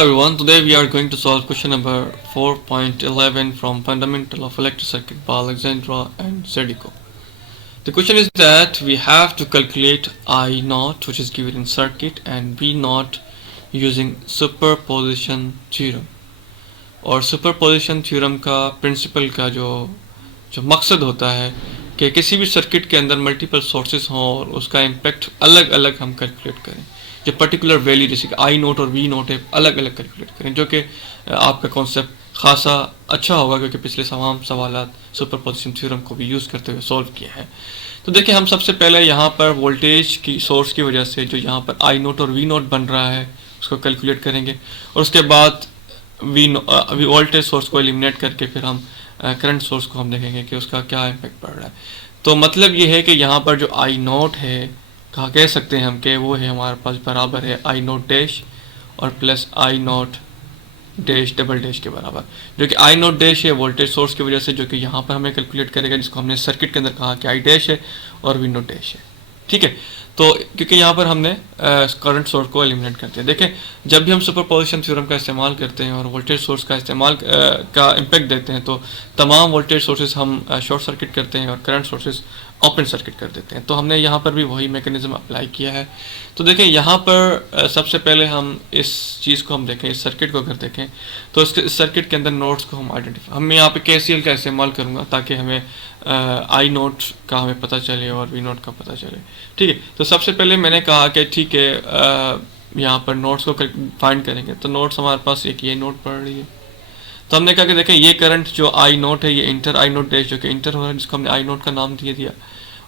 Everyone, today we are going to solve question number 4.11 from Fundamental of Electric Circuit by Alexandra and Zedico. The question is that we have to calculate I naught, which is given in circuit, and B naught using superposition theorem. और superposition theorem का principal का जो मकसद होता है कि किसी भी सर्किट के अंदर मल्टीपल सोर्सेज हों और उसका इम्पैक्ट अलग अलग हम कैलकुलेट करें, जो पर्टिकुलर वैल्यू जैसे कि आई नोट और वी नोट है अलग अलग कैलकुलेट करें, जो कि आपका कॉन्सेप्ट खासा अच्छा होगा क्योंकि पिछले तमाम सवाल सुपरपोजिशन थ्योरम को भी यूज़ करते हुए सॉल्व किए हैं। तो देखिए, हम सबसे पहले यहाँ पर वोल्टेज की सोर्स की वजह से जो यहाँ पर आई नोट और वी नोट बन रहा है उसको कैलकुलेट करेंगे, और उसके बाद अभी वोल्टेज सोर्स को एलिमिनेट करके फिर हम करंट सोर्स को हम देखेंगे कि उसका क्या इम्पैक्ट पड़ रहा है। तो मतलब ये है कि यहाँ पर जो आई नोट है कहा कह सकते हैं हम कि वो है हमारे पास बराबर है आई नोट डैश और plus I naught dash double dash के बराबर, जो कि आई नोट डैश है वोल्टेज सोर्स की वजह से, जो कि यहाँ पर हमें कैलकुलेट करेगा, जिसको हमने सर्किट के अंदर कहा कि आई डैश है और वी नोट डैश है। ठीक है, तो क्योंकि यहाँ पर हमने करंट सोर्स को एलिमिनेट कर दिया। देखें, जब भी हम सुपरपोजिशन थ्योरम का इस्तेमाल करते हैं और वोल्टेज सोर्स का इस्तेमाल का इम्पैक्ट देते हैं, तो तमाम वोल्टेज सोर्सेज हम शॉर्ट सर्किट करते हैं और करंट सोर्सेज ओपन सर्किट कर देते हैं। तो हमने यहाँ पर भी वही मैकेनिज्म अप्लाई किया है। तो देखें, यहाँ पर सबसे पहले हम इस चीज़ को हम देखें, इस सर्किट को अगर देखें तो इस सर्किट के अंदर नोड्स को हम आइडेंटिफाई, हम यहाँ पे KCL का इस्तेमाल करूँगा ताकि हमें आई नोट का हमें पता चले और वी नोट का पता चले। ठीक है, तो सबसे पहले मैंने कहा कि ठीक है, यहाँ पर नोट्स को फाइंड करेंगे। तो नोट्स हमारे पास एक ये नोट पड़ रही है, तो हमने कहा कि देखें ये करंट जो आई नोट है ये इंटर आई नोट डैश जो कि इंटर हो रहा है, जिसको हमने आई नोट का नाम दिया।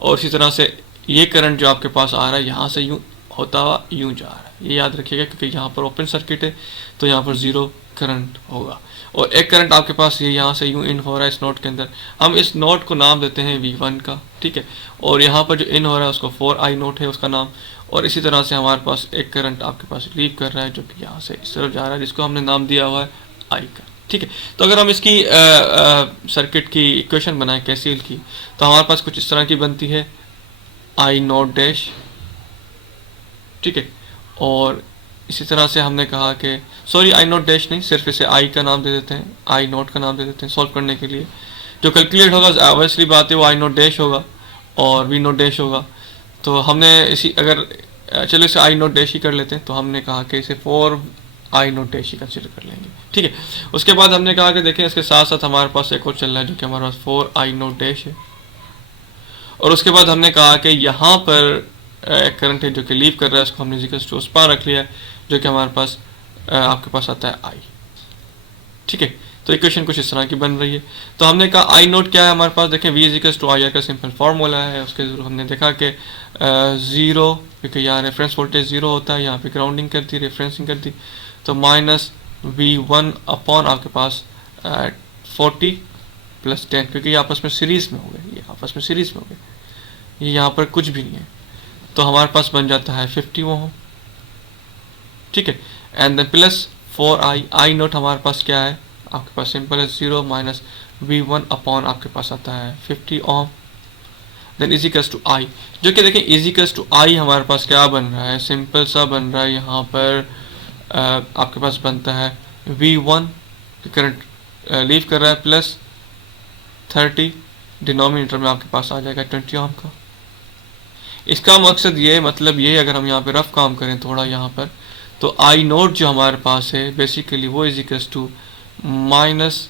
और इसी तरह से ये करंट जो आपके पास आ रहा है यहाँ से यूँ होता हुआ यूँ जा रहा है, ये याद रखिएगा क्योंकि यहाँ पर ओपन सर्किट है तो यहाँ पर ज़ीरो करंट होगा। और एक करंट आपके पास ये यहाँ से यूँ इन हो रहा है इस नोट के अंदर, हम इस नोट को नाम देते हैं V1 का। ठीक है, और यहाँ पर जो इन हो रहा है उसको 4i नोट है उसका नाम। और इसी तरह से हमारे पास एक करंट आपके पास लीव कर रहा है जो कि यहाँ से इस तरफ जा रहा है, जिसको हमने नाम दिया हुआ है I का। ठीक है, तो अगर हम इसकी सर्किट की इक्वेशन बनाएं KCL की, तो हमारे पास कुछ इस तरह की बनती है आई नोट डैश। ठीक है, और इसी तरह से हमने कहा कि सॉरी आई नोट डैश नहीं, सिर्फ इसे आई का नाम दे देते हैं, आई नोट का नाम दे देते हैं सॉल्व करने के लिए। जो कैलकुलेट होगा ऑब्वियसली बात है वो आई नोट डैश होगा और वी नोट डैश होगा। तो हमने इसी अगर चलो इसे आई नोट डैश ही कर लेते हैं, तो हमने कहा कि इसे 4 I naught dash he consider कर लेंगे। ठीक है, उसके बाद हमने कहा कि देखें इसके साथ साथ हमारे पास एक और चल रहा है जो कि हमारे पास 4 आई नोट डैश है। और उसके बाद हमने कहा कि यहाँ पर एक करंट है जो कि लीव कर रहा है, उसको हमने जिक्र टू उस पार रख लिया है जो कि हमारे पास आपके पास आता है आई। ठीक है, तो इक्वेशन कुछ इस तरह की बन रही है। तो हमने कहा आई नोट क्या है हमारे पास, देखें V is equals to I R का सिंपल फार्मूला है। उसके जरूर हमने देखा कि ज़ीरो, क्योंकि यहाँ रेफरेंस वोल्टेज ज़ीरो होता है, यहाँ पे ग्राउंडिंग कर दी, रेफरेंसिंग कर दी, तो माइनस V1 अपॉन आपके पास 40 प्लस 10, क्योंकि ये आपस में सीरीज़ में हो गए, ये आपस में सीरीज़ में हो गए, ये यहाँ पर कुछ भी नहीं है, तो हमारे पास बन जाता है 50 ओम। ठीक है, and then plus 4i, I naught हमारे पास क्या है आपके पास सिंपल है 0 माइनस V1 अपॉन आपके पास आता है 50 ओम, देन इजिकल्स टू आई, जो कि देखें इजिकल्स टू आई हमारे पास क्या बन रहा है, सिंपल सा बन रहा है। यहाँ पर आपके पास बनता है V1 करंट लीव कर रहा है प्लस 30, डिनोमिनेटर में आपके पास आ जाएगा 20 ओम का। इसका मकसद ये मतलब ये, अगर हम यहाँ पे रफ काम करें थोड़ा यहाँ पर, तो आई नोट जो हमारे पास है बेसिकली वो is equals to minus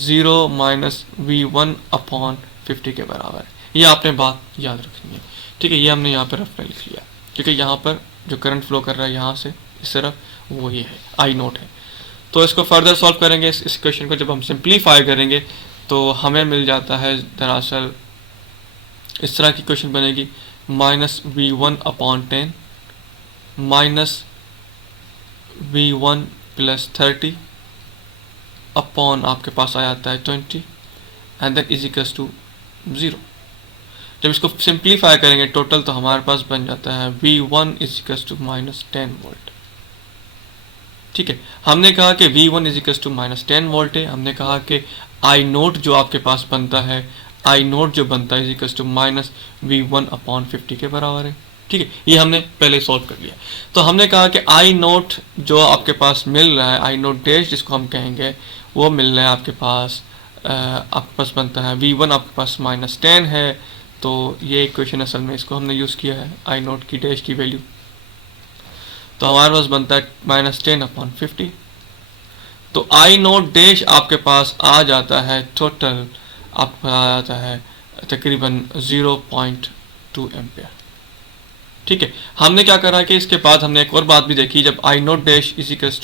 0 minus V1 upon 50 के बराबर है। ये आपने बात याद रखनी है। ठीक है, ये हमने यहाँ पर रफ में लिख लिया क्योंकि यहाँ पर जो करंट फ्लो कर रहा है यहाँ से इस तरफ वो ये है आई नोट है। तो इसको फर्दर सॉल्व करेंगे, इस क्वेश्चन को जब हम सिंप्लीफाई करेंगे तो हमें मिल जाता है दरअसल इस तरह की क्वेश्चन बनेगी, minus V1 upon 10 minus V1 plus 30 upon आपके पास आ जाता है 20 एंड देन इजिकल्स टू 0। जब इसको सिंप्लीफाई करेंगे टोटल तो हमारे पास बन जाता है V1 इजिकल्स टू माइनस 10 वोल्ट। ठीक है, हमने कहा कि V1 इजिकल्स टू माइनस 10 वोल्ट है। हमने कहा कि आई नोट जो आपके पास बनता है, आई नोट जो बनता है इजिकल्स टू माइनस V1 अपॉन 50 के बराबर है। ठीक है, ये हमने पहले सॉल्व कर लिया। तो हमने कहा कि आई नोट जो आपके पास मिल रहा है, आई नोट डैश जिसको हम कहेंगे, वो मिल रहा है आपके पास बनता है V1 आपके पास -10 है। तो ये इक्वेशन असल में इसको हमने यूज़ किया है आई नोट की डैश की वैल्यू। तो हमारे पास बनता है -10/50। तो आई नोट डैश आपके पास आ जाता है टोटल, आपका आ जाता है तकरीबन 0.2 एम्पेयर। ठीक है, हमने क्या करा कि इसके बाद हमने एक और बात भी देखी, जब I naught dash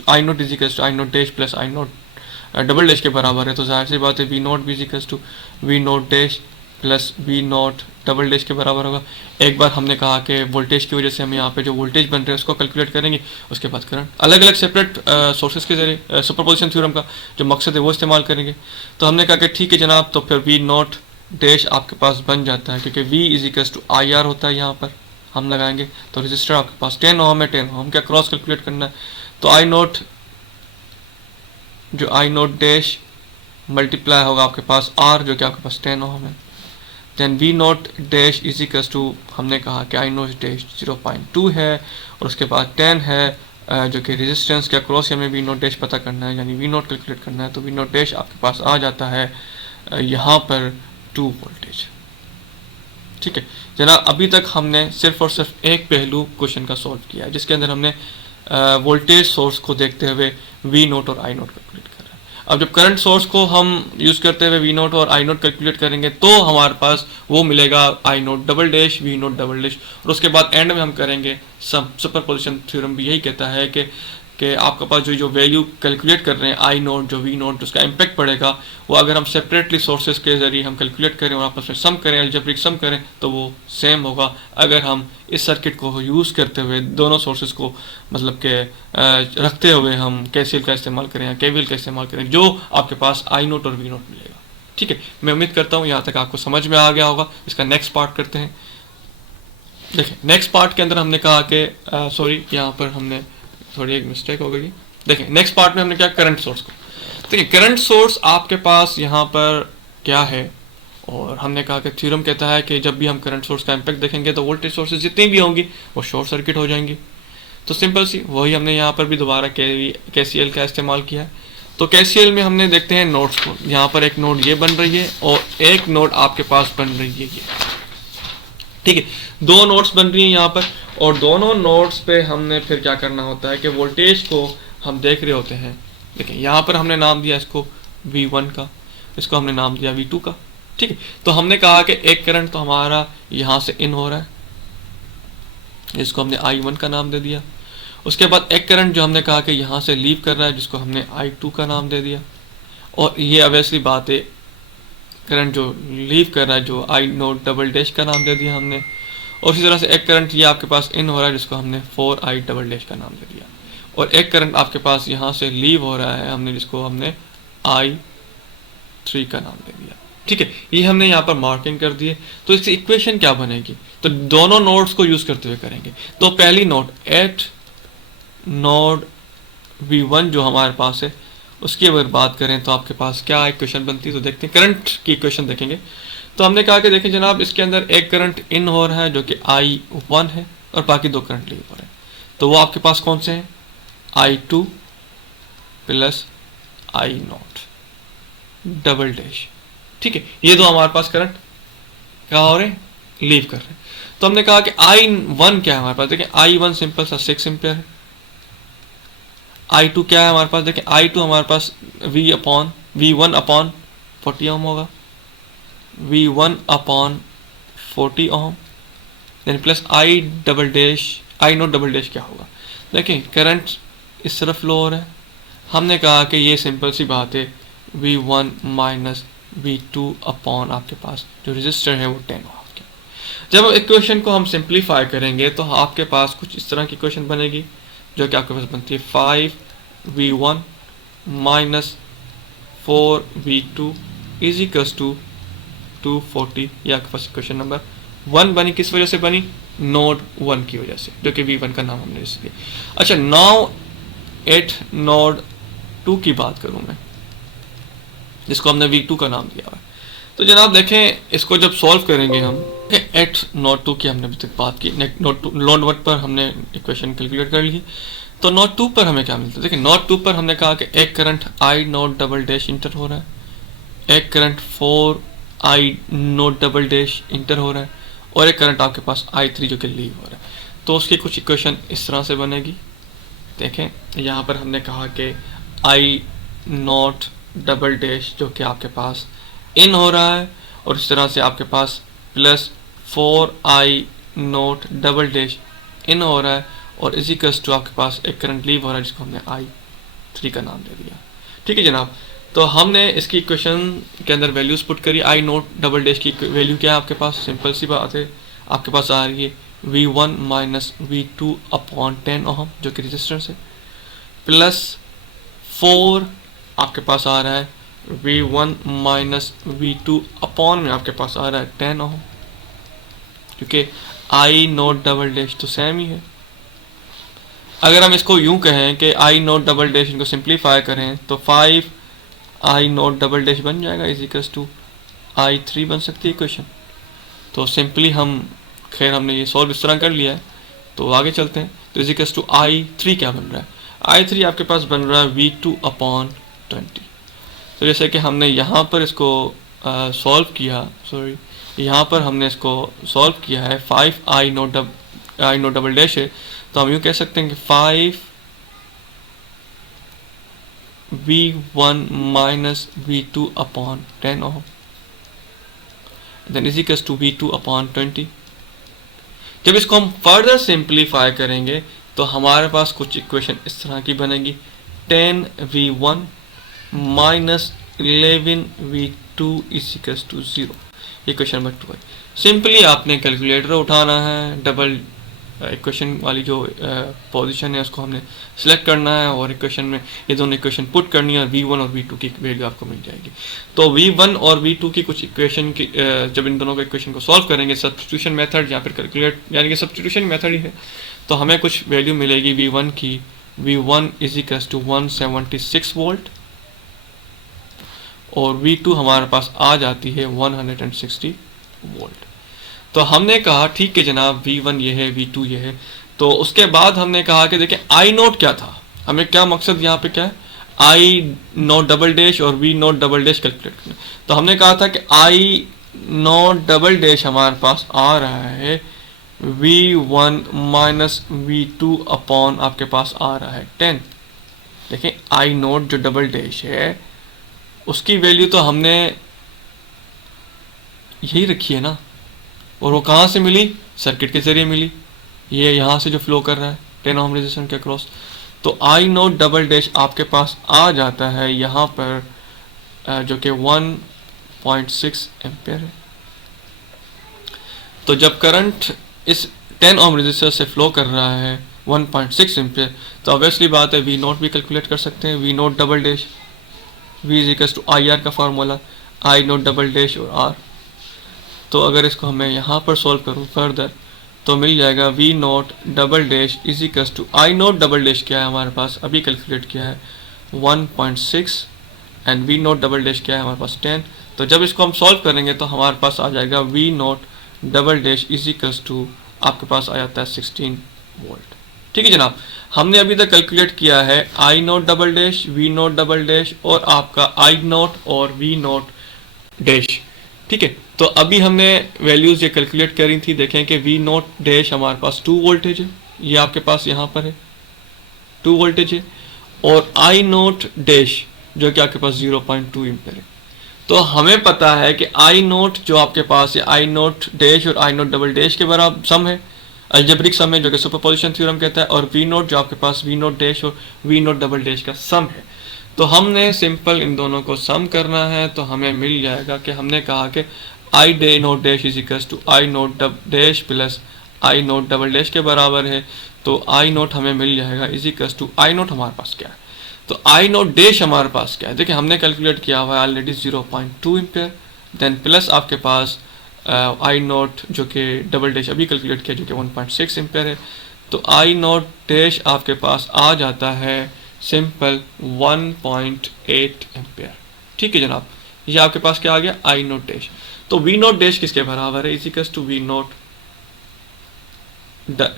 I naught dash plus I naught double dash के बराबर है, तो जाहिर सी बात है वी नोट भी is equals to V naught dash plus V naught double dash के बराबर होगा। एक बार हमने कहा कि वोल्टेज की वजह से हम यहाँ पे जो वोल्टेज बन रहे हैं उसको कैलकुलेट करेंगे, उसके बाद करंट अलग अलग सेपरेट सोर्सेज के जरिए सुपरपोजिशन थ्योरम का जो मकसद है वो इस्तेमाल करेंगे। तो हमने कहा कि ठीक है जनाब, तो फिर वी नोट डैश आपके पास बन जाता है, क्योंकि V is equals to I R होता है, यहाँ पर हम लगाएंगे। तो रजिस्टर आपके पास 10 ओम है, 10 ओम क्या क्रॉस कैलकुलेट करना है, तो आई नोट जो आई नोट डैश मल्टीप्लाई होगा आपके पास आर जो कि आपके पास 10 ओम है। Then V naught dash is equals to हमने कहा कि आई नोट डैश 0.2 है, और उसके बाद 10 है जो कि रेजिस्टेंस के अक्रॉस हमें वी नोट डैश पता करना है, यानी वी नोट कैलकुलेट करना है। तो वी नोट डैश आपके पास आ जाता है यहाँ पर 2 वोल्टेज। ठीक है जनाब, अभी तक हमने सिर्फ और सिर्फ एक पहलू क्वेश्चन का सॉल्व किया है, जिसके अंदर हमने वोल्टेज सोर्स को देखते हुए वी नोट और आई नोट कैलकुलेट कर रहे हैं। अब जब करंट सोर्स को हम यूज़ करते हुए वी नोट और आई नोट कैलकुलेट करेंगे तो हमारे पास वो मिलेगा I naught double dash V naught double dash, और उसके बाद एंड में हम करेंगे सम। सुपरपोजिशन थ्योरम भी यही कहता है कि आपके पास जो वैल्यू कैलकुलेट कर रहे हैं आई नोट जो वी नोट उसका इम्पैक्ट पड़ेगा, वो अगर हम सेपरेटली सोर्सेज के जरिए हम कैलकुलेट करें और आपस में सम करें, अलजेब्रिक सम करें, तो वो सेम होगा। अगर हम इस सर्किट को यूज़ करते हुए दोनों सोर्सेज को मतलब के रखते हुए हम KCL का इस्तेमाल करें या KVL का इस्तेमाल करें, जो आपके पास आई नोट और वी नोट मिलेगा। ठीक है, मैं उम्मीद करता हूँ यहाँ तक आपको समझ में आ गया होगा। इसका नेक्स्ट पार्ट करते हैं। देखिए नेक्स्ट पार्ट के अंदर हमने कहा कि सॉरी यहाँ पर हमने थोड़ी एक मिस्टेक हो गई। देखिए नेक्स्ट पार्ट में हमने क्या करंट सोर्स को, देखिए करंट सोर्स आपके पास यहाँ पर क्या है, और हमने कहा कि थ्योरम कहता है कि जब भी हम करंट सोर्स का इम्पैक्ट देखेंगे तो वोल्टेज सोर्सेज जितनी भी होंगी वो शॉर्ट सर्किट हो जाएंगी। तो सिंपल सी वही हमने यहाँ पर भी दोबारा KCL का इस्तेमाल किया है। तो KCL में हमने देखते हैं नोड्स को, यहाँ पर एक नोड ये बन रही है और एक नोड आपके पास बन रही है ये। ठीक है, दो नोड्स बन रही हैं यहाँ पर, और दोनों नोड्स पे हमने फिर क्या करना होता है कि वोल्टेज को हम देख रहे होते हैं। देखिए यहाँ पर हमने नाम दिया इसको V1 का, इसको हमने नाम दिया V2 का। ठीक है, तो हमने कहा कि एक करंट तो हमारा यहाँ से इन हो रहा है, इसको हमने I1 का नाम दे दिया। उसके बाद एक करंट जो हमने कहा कि यहाँ से लीव कर रहा है, जिसको हमने I2 का नाम दे दिया। और ये ऑब्वियसली बात है करंट जो लीव कर रहा है जो आई नोट डबल डैश का नाम दे दिया हमने। और इसी तरह से एक करंट ये आपके पास इन हो रहा है, जिसको हमने 4I डबल डैश का नाम दे दिया। और एक करंट आपके पास यहाँ से लीव हो रहा है हमने, जिसको हमने I3 का नाम दे दिया। ठीक है, ये हमने यहाँ पर मार्किंग कर दिए। तो इसकी इक्वेशन क्या बनेगी, तो दोनों नोड्स को यूज करते हुए करेंगे। तो पहली नोड एट नोड V1 जो हमारे पास है, उसकी अगर बात करें तो आपके पास क्या इक्वेशन बनती है। तो देखते हैं करंट की इक्वेशन देखेंगे। तो हमने कहा कि देखें जनाब, इसके अंदर एक करंट इन हो रहा है जो कि I1 है, और बाकी दो करंट लीव हो रहे हैं। तो वो आपके पास कौन से हैं, I2 plus I0 double dash. ठीक है, ये दो हमारे पास करंट क्या हो रहे हैं, लीव कर रहे हैं। तो हमने कहा कि I1 क्या है हमारे पास, देखिए I1 सिंपल सा 6 एम्पियर है। I2 क्या है हमारे पास, देखिए I2 हमारे पास V1 अपॉन 40 ओम होगा, V1 upon 40 ohm, then plus I double dash I naught double dash क्या होगा। देखिए करंट इस तरफ फ्लो हो रहा है, हमने कहा कि ये सिंपल सी बात है V1 माइनस V2 अपॉन आपके पास जो रजिस्टर है वो 10 ओम। जब इक्वेशन को हम सिंप्लीफाई करेंगे तो आपके पास कुछ इस तरह की इक्वेशन बनेगी, जो कि आपके पास बनती है 5V1 minus 4V2 is equals to 240। ये आपके पास इक्वेशन नंबर 1 बनी। किस वजह से बनी, नोड 1 की वजह से, जो कि V1 का नाम हमने इसलिए। अच्छा, नाउ एट नोड 2 की बात करूं मैं, जिसको हमने V2 का नाम दिया हुआ है। तो जनाब देखें, इसको जब सॉल्व करेंगे हम, एट नोट 2 की हमने अभी तक बात की, नोट 1 पर हमने इक्वेशन कैलकुलेट कर ली। तो नोट 2 पर हमें क्या मिलता है? देखिए नोट 2 पर हमने कहा कि एक current I naught double dash inter हो रहा है, एक current 4 I naught double dash inter हो रहा है, और एक करंट आपके पास आई 3 जो कि लीव हो रहा है। तो उसकी कुछ इक्वेशन इस तरह से बनेगी। देखें यहाँ पर हमने कहा कि आई नोट डबल डैश जो कि आपके पास इन हो रहा है, और इस तरह से आपके पास plus 4 I naught double dash इन हो रहा है, और इसी कस टू आपके पास एक करंट लीव हो रहा है जिसको हमने आई 3 का नाम दे दिया। ठीक है जनाब, तो हमने इसकी इक्वेशन के अंदर वैल्यूज पुट करी। आई नोट डबल डैश की वैल्यू क्या है आपके पास? सिंपल सी बात है, आपके पास आ रही है V1 minus V2 upon 10 ohm जो कि रेजिस्टेंस है, प्लस 4 आपके पास आ रहा है V1 माइनस V2 अपॉन में आपके पास आ रहा है 10 ओहम, क्योंकि आई नोट डबल डैश तो सेम ही है। अगर हम इसको यूं कहें कि आई नोट डबल डैश इनको सिंप्लीफाई करें तो 5 आई नोट डबल डैश बन जाएगा इज इक्वल्स टू आई 3 बन सकती है इक्वेशन। तो सिंपली हम, खैर हमने ये सॉल्व इस तरह कर लिया है, तो आगे चलते हैं। तो इज इक्वल्स टू आई 3 क्या बन रहा है? आई 3 आपके पास बन रहा है V2 अपॉन 20। तो जैसे कि हमने यहाँ पर इसको सॉल्व किया, सॉरी यहाँ पर हमने इसको सॉल्व किया है, 5 आई नोट डबल डैश है, तो हम यूँ कह सकते हैं कि 5 V1 minus V2 upon 10 ohm then is equals to V2 upon 20। जब इसको हम फर्दर सिंप्लीफाई करेंगे तो हमारे पास कुछ इक्वेशन इस तरह की बनेगी, 10V1 minus 11V2 is equals to 0। Equation number 2 है। सिंपली आपने कैलकुलेटर उठाना है, डबल इक्वेशन वाली जो पोजीशन है उसको हमने सिलेक्ट करना है, और इक्वेशन में ये दोनों इक्वेशन पुट करनी है, और V1 और V2 की वैल्यू आपको मिल जाएगी। तो V1 और V2 की कुछ इक्वेशन की जब इन दोनों को इक्वेशन को सॉल्व करेंगे सब्स्टिट्यूशन मेथड या फिर कैलकुलेट, यानी कि सब्स्टिट्यूशन मेथड ही है, तो हमें कुछ वैल्यू मिलेगी V1 की। V1 is equals to 176 volt, और V2 हमारे पास आ जाती है 160 वोल्ट। तो हमने कहा ठीक है जनाब, V1 ये है, V2 ये है। तो उसके बाद हमने कहा कि देखिए आई नोट क्या था, हमें क्या मकसद यहाँ पे क्या है, आई नोट डबल डैश और V naught double dash calculate करना। तो हमने कहा था कि आई नोट डबल डैश हमारे पास आ रहा है V1 माइनस V2 अपॉन आपके पास आ रहा है 10। देखिए आई नोट जो डबल डैश है उसकी वैल्यू तो हमने यही रखी है ना, और वो कहाँ से मिली? सर्किट के जरिए मिली, ये यहाँ से जो फ्लो कर रहा है 10 ओम रेजिस्टेंस के अक्रॉस। तो आई नोट डबल डैश आपके पास आ जाता है यहाँ पर जो कि 1.6 एम्पियर है। तो जब करंट इस 10 ओम रेजिस्टर से फ्लो कर रहा है 1.6 एम्पियर, तो ऑब्वियसली बात है वी नोट भी कैलकुलेट कर सकते हैं। V naught double dash, V is equals to I R का formula, I naught double dash और आर। तो अगर इसको मैं यहाँ पर सॉल्व करूँ फर्दर तो मिल जाएगा V naught double dash is equals to I naught double dash क्या है हमारे पास अभी कैलकुलेट किया है 1.6, and V naught double dash क्या है हमारे पास 10। तो जब इसको हम सॉल्व करेंगे तो हमारे पास आ जाएगा V naught double dash is equals to आपके पास आ जाता है 16 वोल्ट। ठीक है जनाब, हमने अभी तक कैलकुलेट किया है I naught double dash, V naught double dash और आपका आई नोट और V नोट डैश। ठीक है, तो अभी हमने वैल्यूज ये कैलकुलेट करी थी। देखें कि V नोट डैश हमारे पास 2 वोल्टेज है, ये आपके पास यहाँ पर है 2 वोल्टेज है, और आई नोट डैश जो कि आपके पास 0.2 एम्पीयर है। तो हमें पता है कि आई नोट जो आपके पास है आई नोट डैश और आई नोट डबल डैश के बराबर सम है, अलजेब्रिक सम है जो कि सुपरपोजिशन थ्योरम कहता है, और V नोट जो आपके पास V नोट डैश और V नोट डबल डैश का सम है। तो हमने सिंपल इन दोनों को सम करना है, तो हमें मिल जाएगा कि हमने कहा कि आई डे naught dash is equals to I naught dash plus I naught double dash के बराबर है। तो आई नोट हमें मिल जाएगा is equals to I naught हमारे पास क्या है, तो आई नोट डैश हमारे पास क्या है, देखिए हमने कैलकुलेट किया हुआ है ऑलरेडी 0.2 एम्पियर, देन प्लस आपके पास आई नोट जो कि डबल डैश अभी कैलकुलेट किया जो कि 1.6 एम्पियर है। तो आई नोट डैश आपके पास आ जाता है सिंपल 1.8 एम्पियर। ठीक है जनाब, ये आपके पास क्या आ गया, आई नॉट डैश। तो वी नॉट डैश किसके बराबर है, is to V naught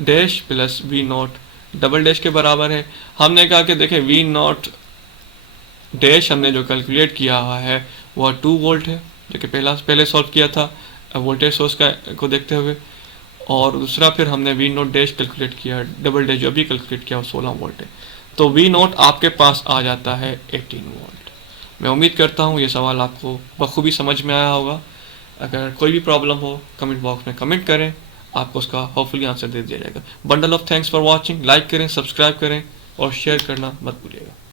dash plus V naught double dash के बराबर है। हमने कहा कि देखें वी नॉट डैश हमने जो कैलकुलेट किया हुआ है वह 2 वोल्ट है, जो कि पहले सॉल्व किया था वोल्टेज सोर्स का को देखते हुए। और दूसरा फिर हमने वी नोट डैश कैलकुलेट किया, डबल डैश जो भी कैलकुलेट किया वो 16 वोल्ट है। तो वी नोट आपके पास आ जाता है 18 वोल्ट। मैं उम्मीद करता हूँ ये सवाल आपको बखूबी समझ में आया होगा। अगर कोई भी प्रॉब्लम हो कमेंट बॉक्स में कमेंट करें, आपको उसका होपफुली आंसर दे दिया जाएगा। Bundle of thanks for watching. Like करें, सब्सक्राइब करें और शेयर करना मत भूलिएगा।